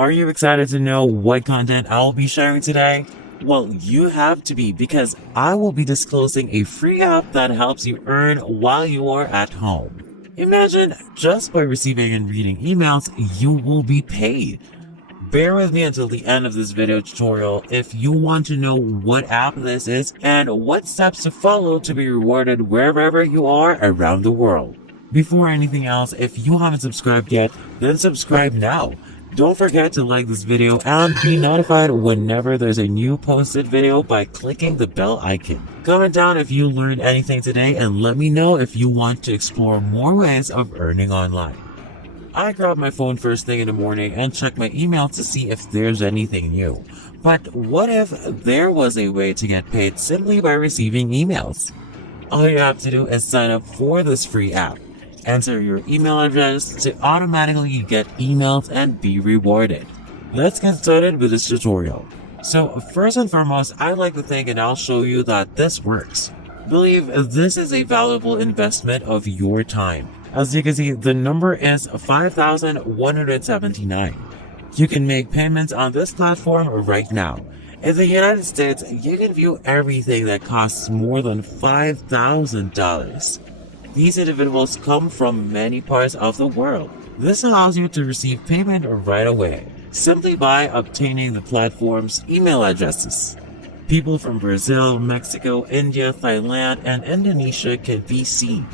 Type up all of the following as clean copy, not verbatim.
Are you excited to know what content I'll be sharing today? Well, you have to be, because I will be disclosing a free app that helps you earn while you are at home. Imagine just by receiving and reading emails, you will be paid. Bear with me until the end of this video tutorial if you want to know what app this is and what steps to follow to be rewarded wherever you are around the world. Before anything else, if you haven't subscribed yet, then subscribe now. Don't forget to like this video and be notified whenever there's a new posted video by clicking the bell icon. Comment down if you learned anything today and let me know if you want to explore more ways of earning online. I grab my phone first thing in the morning and check my email to see if there's anything new. But what if there was a way to get paid simply by receiving emails? All you have to do is sign up for this free app. Enter your email address to automatically get emails and be rewarded. Let's get started with this tutorial. So first and foremost, I'd like to think and I'll show you that this works. Believe this is a valuable investment of your time. As you can see, the number is 5,179. You can make payments on this platform right now. In the United States, you can view everything that costs more than $5,000. These individuals come from many parts of the world. This allows you to receive payment right away, simply by obtaining the platform's email addresses. People from Brazil, Mexico, India, Thailand, and Indonesia can be seen.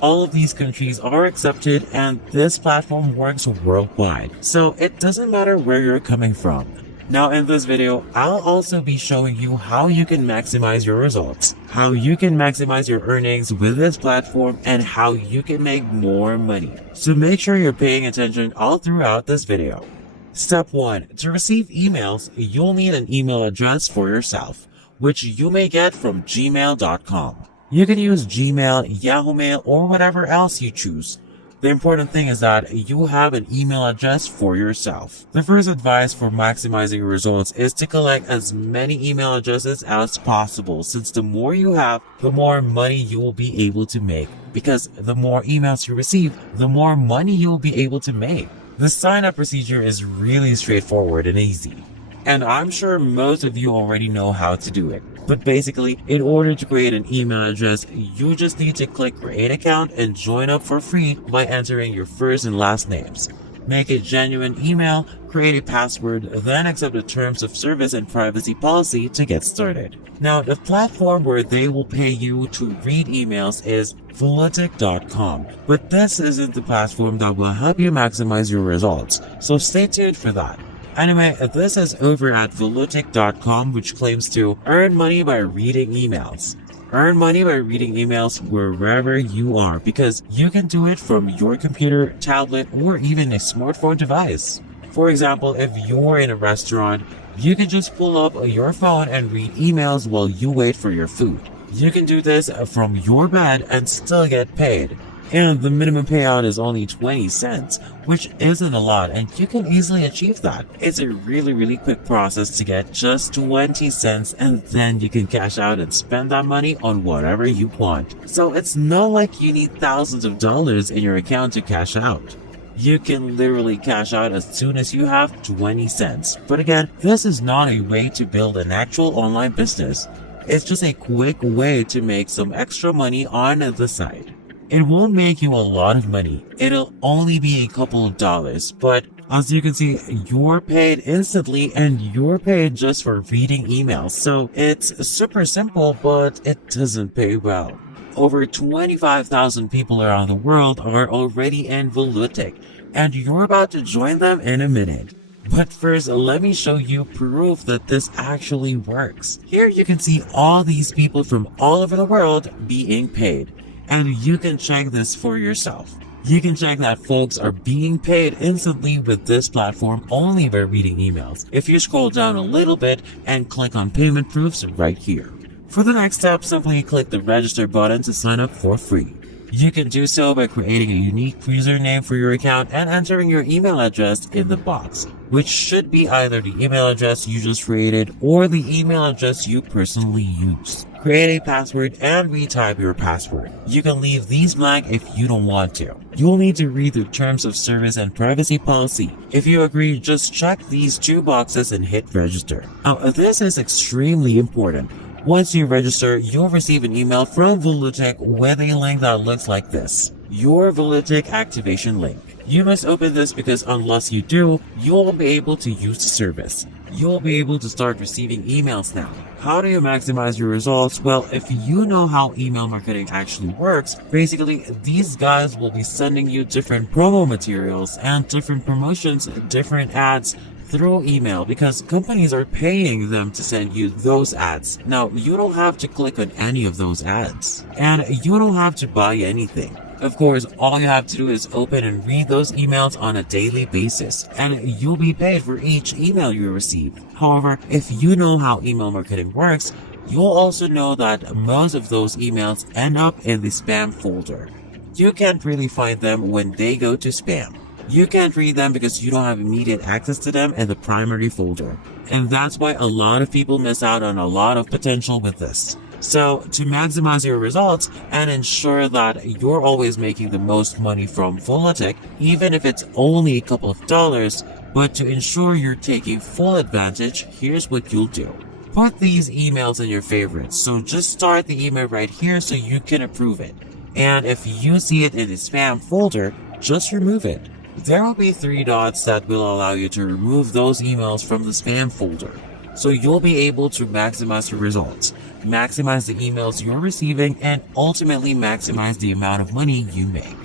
All of these countries are accepted and this platform works worldwide, so it doesn't matter where you're coming from. Now in this video, I'll also be showing you how you can maximize your results, how you can maximize your earnings with this platform, and how you can make more money. So make sure you're paying attention all throughout this video. Step 1. To receive emails, you'll need an email address for yourself, which you may get from gmail.com. You can use Gmail, Yahoo Mail, or whatever else you choose. The important thing is that you have an email address for yourself. The first advice for maximizing results is to collect as many email addresses as possible, since the more you have, the more money you will be able to make. Because the more emails you receive, the more money you will be able to make. The sign-up procedure is really straightforward and easy, and I'm sure most of you already know how to do it. But basically, in order to create an email address, you just need to click Create Account and join up for free by entering your first and last names. Make a genuine email, create a password, then accept the terms of service and privacy policy to get started. Now, the platform where they will pay you to read emails is Volutic.com, but this isn't the platform that will help you maximize your results, so stay tuned for that. Anyway, this is over at Volutic.com, which claims to earn money by reading emails. Earn money by reading emails wherever you are, because you can do it from your computer, tablet, or even a smartphone device. For example, if you're in a restaurant, you can just pull up your phone and read emails while you wait for your food. You can do this from your bed and still get paid. And the minimum payout is only 20 cents, which isn't a lot, and you can easily achieve that. It's a really quick process to get just 20 cents, and then you can cash out and spend that money on whatever you want. So it's not like you need thousands of dollars in your account to cash out. You can literally cash out as soon as you have 20 cents. But again, this is not a way to build an actual online business. It's just a quick way to make some extra money on the side. It won't make you a lot of money. It'll only be a couple of dollars, but as you can see, you're paid instantly and you're paid just for reading emails. So it's super simple, but it doesn't pay well. Over 25,000 people around the world are already in Volutic, and you're about to join them in a minute. But first, let me show you proof that this actually works. Here you can see all these people from all over the world being paid. And you can check this for yourself. You can check that folks are being paid instantly with this platform only by reading emails. If you scroll down a little bit and click on payment proofs right here. For the next step, simply click the register button to sign up for free. You can do so by creating a unique username for your account and entering your email address in the box, which should be either the email address you just created or the email address you personally use. create a password, and retype your password. You can leave these blank if you don't want to. You'll need to read the terms of service and privacy policy. If you agree, just check these 2 boxes and hit register. Now, this is extremely important. Once you register, you'll receive an email from Volutic with a link that looks like this. Your Volutic activation link. You must open this because unless you do, you won't be able to use the service. You'll be able to start receiving emails now. How do you maximize your results? Well, if you know how email marketing actually works, basically these guys will be sending you different promo materials and different promotions, different ads through email because companies are paying them to send you those ads. Now, you don't have to click on any of those ads, and you don't have to buy anything. Of course, all you have to do is open and read those emails on a daily basis, and you'll be paid for each email you receive. However, if you know how email marketing works, you'll also know that most of those emails end up in the spam folder. You can't really find them when they go to spam. You can't read them because you don't have immediate access to them in the primary folder. And that's why a lot of people miss out on a lot of potential with this. So, to maximize your results and ensure that you're always making the most money from Volutic, even if it's only a couple of dollars, but to ensure you're taking full advantage, here's what you'll do. Put these emails in your favorites, so just start the email right here so you can approve it. And if you see it in the spam folder, just remove it. There will be 3 dots that will allow you to remove those emails from the spam folder. So you'll be able to maximize your results, maximize the emails you're receiving, and ultimately maximize the amount of money you make.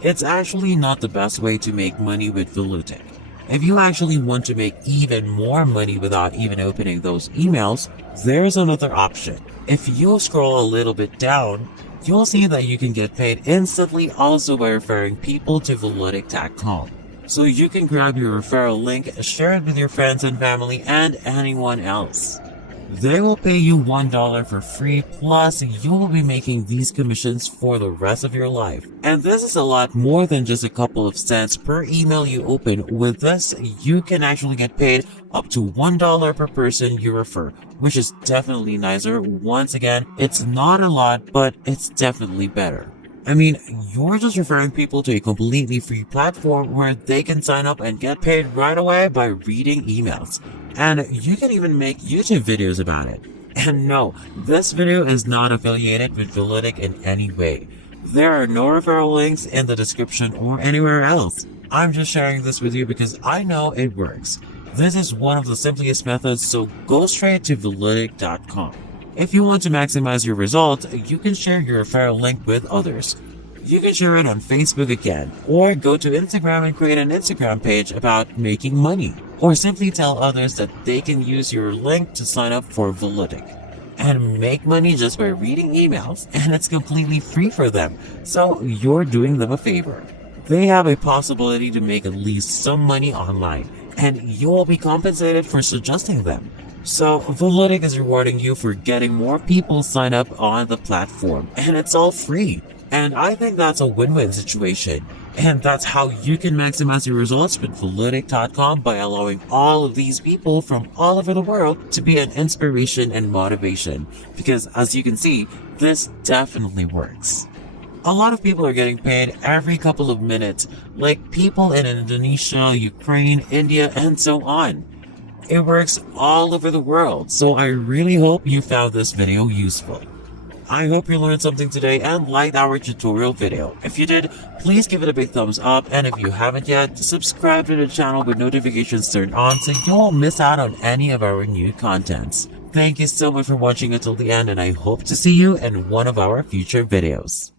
It's actually not the best way to make money with Volutic. If you actually want to make even more money without even opening those emails, there's another option. If you scroll a little bit down, you'll see that you can get paid instantly also by referring people to Volutic.com. So you can grab your referral link, share it with your friends and family, and anyone else. They will pay you $1 for free, plus you will be making these commissions for the rest of your life. And this is a lot more than just a couple of cents per email you open. With this, you can actually get paid up to $1 per person you refer, which is definitely nicer. Once again, it's not a lot, but it's definitely better. I mean, you're just referring people to a completely free platform where they can sign up and get paid right away by reading emails. And you can even make YouTube videos about it. And no, this video is not affiliated with Volutic in any way. There are no referral links in the description or anywhere else. I'm just sharing this with you because I know it works. This is one of the simplest methods, so go straight to Volutic.com. If you want to maximize your results, you can share your referral link with others. You can share it on Facebook again, or go to Instagram and create an Instagram page about making money, or simply tell others that they can use your link to sign up for Volutic and make money just by reading emails, and it's completely free for them, so you're doing them a favor. They have a possibility to make at least some money online, and you will be compensated for suggesting them. So, Volutic is rewarding you for getting more people sign up on the platform, and it's all free. And I think that's a win-win situation. And that's how you can maximize your results with Volutic.com by allowing all of these people from all over the world to be an inspiration and motivation. Because as you can see, this definitely works. A lot of people are getting paid every couple of minutes, like people in Indonesia, Ukraine, India, and so on. It works all over the world, so I really hope you found this video useful. I hope you learned something today and liked our tutorial video. If you did, please give it a big thumbs up, and if you haven't yet, subscribe to the channel with notifications turned on so you won't miss out on any of our new contents. Thank you so much for watching until the end, and I hope to see you in one of our future videos.